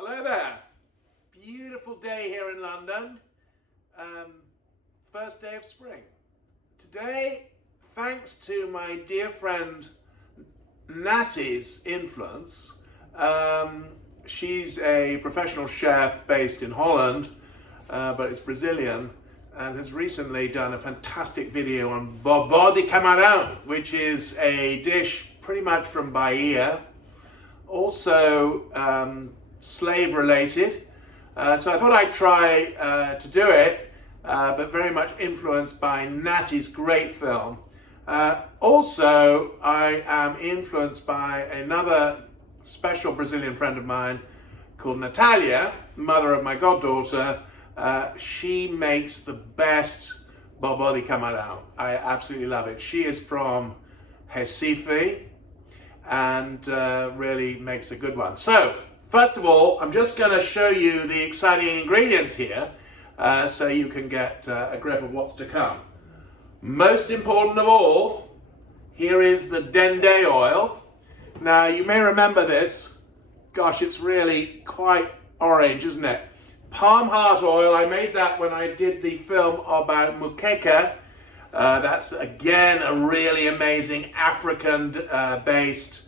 Hello there. Beautiful day here in London. First day of spring. Today, thanks to my dear friend Natty's influence, she's a professional chef based in Holland, but is Brazilian, and has recently done a fantastic video on Bobó de Camarão, which is a dish pretty much from Bahía, also slave related. So I thought I'd try to do it, but very much influenced by Natty's great film. Also, I am influenced by another special Brazilian friend of mine called Natalia, mother of my goddaughter. She makes the best Bobó de Camarão. I absolutely love it. She is from Recife and really makes a good one. So, first of all, I'm just going to show you the exciting ingredients here so you can get a grip of what's to come. Most important of all, here is the Dende Oil. Now, you may remember this. Gosh, it's really quite orange, isn't it? Palm heart oil, I made that when I did the film about Moqueca. That's, again, a really amazing African-based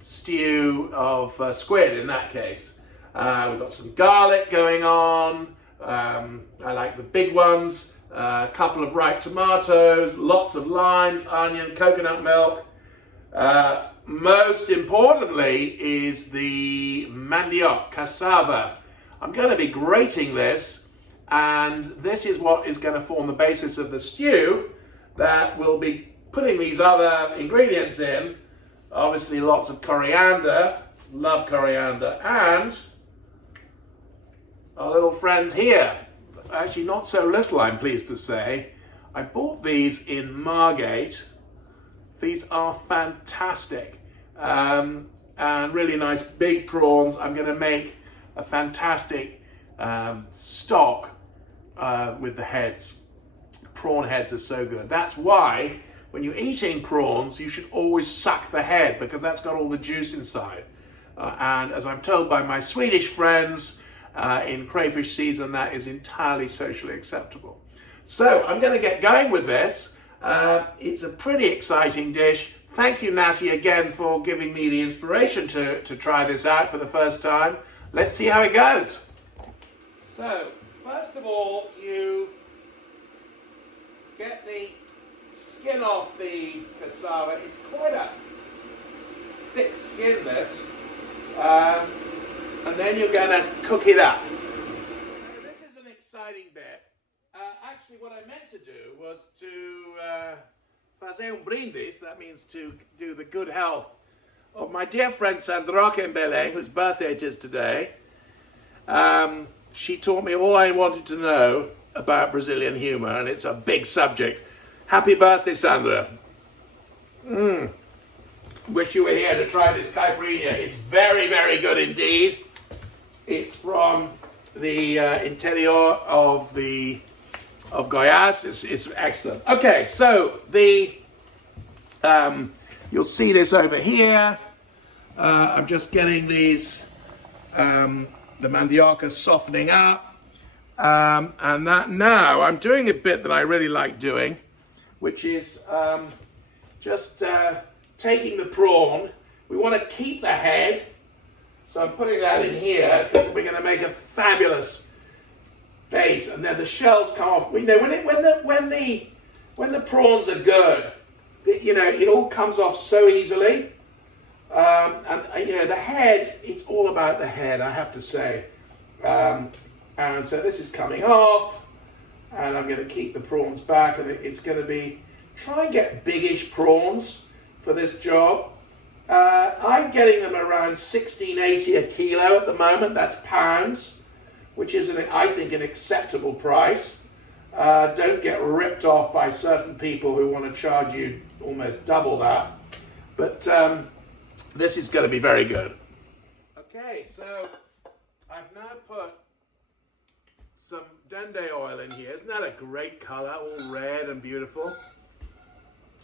stew of squid in that case. We've got some garlic going on. I like the big ones. A couple of ripe tomatoes, lots of limes, onion, coconut milk. Most importantly is the mandioc, cassava. I'm going to be grating this, and this is what is going to form the basis of the stew that we'll be putting these other ingredients in. Obviously lots of coriander, love coriander, and our little friends here. Actually not so little, I'm pleased to say. I bought these in Margate. These are fantastic and really nice big prawns. I'm going to make a fantastic stock with the heads. Prawn heads are so good. That's why when you're eating prawns, you should always suck the head because that's got all the juice inside. And as I'm told by my Swedish friends, in crayfish season, that is entirely socially acceptable. So I'm going to get going with this. It's a pretty exciting dish. Thank you, Natty, again for giving me the inspiration to try this out for the first time. Let's see how it goes. So, first of all, you get the skin off the cassava. It's quite a thick skin, this. And then you're going to cook it up. So this is an exciting bit. Actually, what I meant to do was to fazer brindis. That means to do the good health of my dear friend Sandra Mbele, whose birthday it is today. She taught me all I wanted to know about Brazilian humor, and it's a big subject. Happy birthday, Sandra. Wish you were here to try this caipirinha. It's very, very good indeed. It's from the interior of Goiás. It's excellent. Okay, so you'll see this over here. I'm just getting these, the mandioca softening up. And that now, I'm doing a bit that I really like doing, which is just taking the prawn. We want to keep the head. So I'm putting that in here because we're going to make a fabulous base, and then the shells come off. We know when the prawns are good, it all comes off so easily. And the head, it's all about the head, I have to say. And so this is coming off, and I'm going to keep the prawns back, and it's going to be try and get biggish prawns for this job. I'm getting them around 16.80 a kilo at the moment. That's pounds, which is, I think, an acceptable price. Don't get ripped off by certain people who want to charge you almost double that. But this is going to be very good. Okay, so I've now put some Dende Oil in here. Isn't that a great color? All red and beautiful.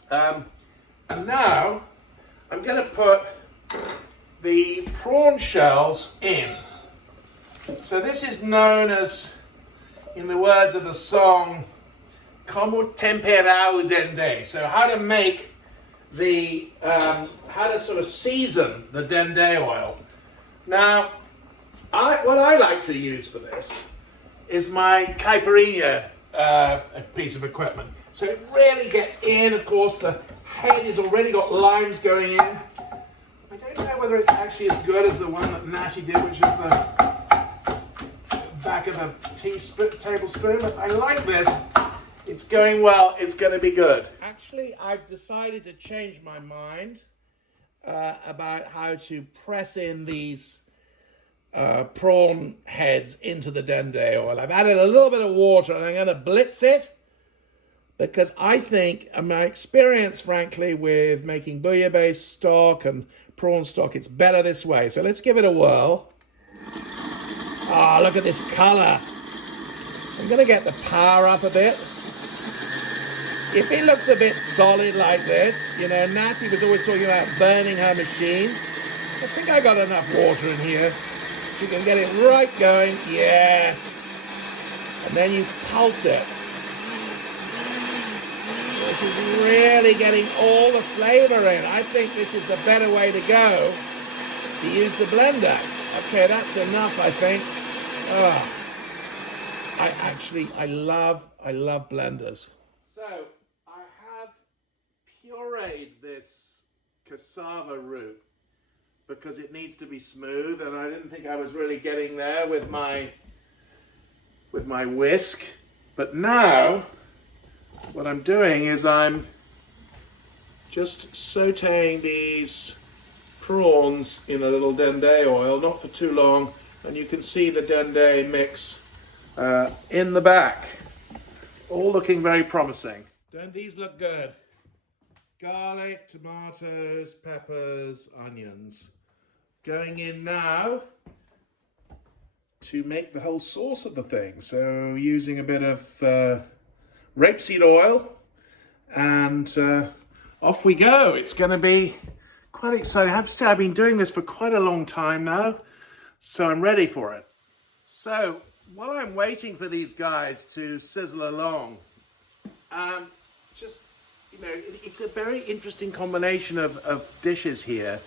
And now I'm going to put the prawn shells in. So this is known as, in the words of the song, como temperar o dendê. So how to make the, how to sort of season the dende oil. Now, what I like to use for this is my caipirinha piece of equipment. So it really gets in. Of course, the head has already got limes going in. I don't know whether it's actually as good as the one that Natty did, which is the back of the tablespoon, but I like this. It's going well. It's going to be good. Actually, I've decided to change my mind about how to press in these prawn heads into the dende oil. I've added a little bit of water and I'm going to blitz it because I think, in my experience, frankly, with making bouillabaisse stock and prawn stock, it's better this way. So let's give it a whirl. Ah, look at this color. I'm going to get the power up a bit. If it looks a bit solid like this, you know, Natty was always talking about burning her machines. I think I got enough water in here. You can get it right going. Yes. And then you pulse it. This is really getting all the flavor in. I think this is the better way to go to use the blender. Okay, that's enough, I think. I love blenders. So I have pureed this cassava root because it needs to be smooth, and I didn't think I was really getting there with my whisk. But now what I'm doing is I'm just sauteing these prawns in a little dende oil, not for too long, and you can see the dende mix in the back. All looking very promising. Don't these look good? Garlic, tomatoes, peppers, onions. Going in now to make the whole sauce of the thing. So using a bit of rapeseed oil, and off we go. It's going to be quite exciting. I have to say I've been doing this for quite a long time now, so I'm ready for it. So while I'm waiting for these guys to sizzle along, it's a very interesting combination of dishes here,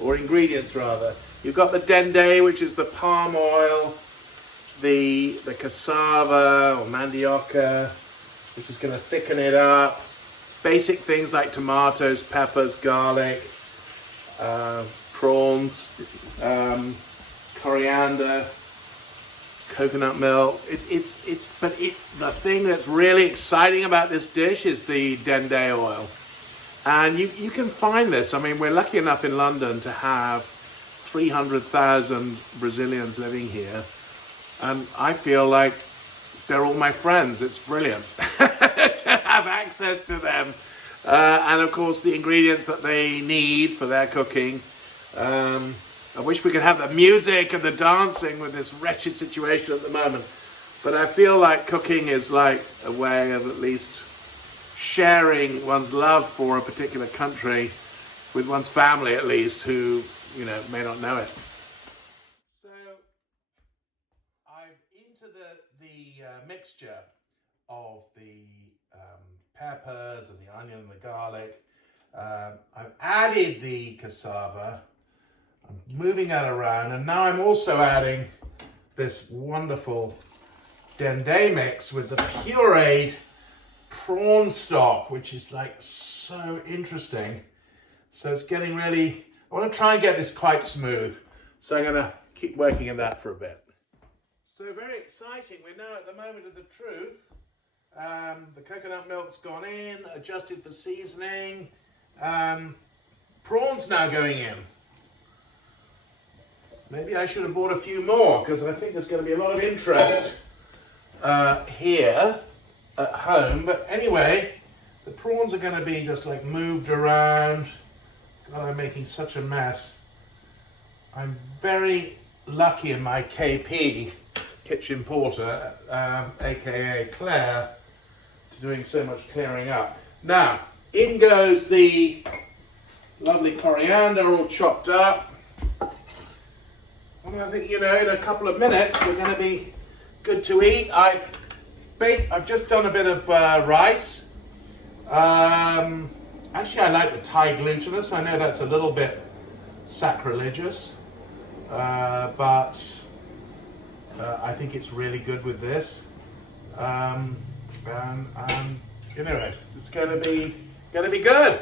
or ingredients rather. You've got the dende, which is the palm oil, the cassava or mandioca, which is going to thicken it up. Basic things like tomatoes, peppers, garlic, prawns, coriander, coconut milk. The thing that's really exciting about this dish is the dende oil. And you can find this. I mean, we're lucky enough in London to have 300,000 Brazilians living here. And I feel like they're all my friends. It's brilliant to have access to them. And of course, the ingredients that they need for their cooking. I wish we could have the music and the dancing with this wretched situation at the moment. But I feel like cooking is like a way of at least sharing one's love for a particular country with one's family, at least, who, may not know it. So I've into the mixture of the peppers and the onion and the garlic. I've added the cassava. I'm moving that around, and now I'm also adding this wonderful dende mix with the pureed prawn stock, which is like so interesting. So it's getting really, I want to try and get this quite smooth. So I'm going to keep working on that for a bit. So very exciting. We're now at the moment of the truth. The coconut milk's gone in, adjusted for seasoning. Prawns now going in. Maybe I should have bought a few more, because I think there's going to be a lot of interest here at home. But anyway, the prawns are going to be just like moved around. God, I'm making such a mess. I'm very lucky in my KP, kitchen porter, aka Claire, to doing so much clearing up. Now, in goes the lovely coriander all chopped up. And I think, in a couple of minutes we're going to be good to eat. I've just done a bit of rice. Actually, I like the Thai glutinous. I know that's a little bit sacrilegious, but I think it's really good with this. It's going to be good.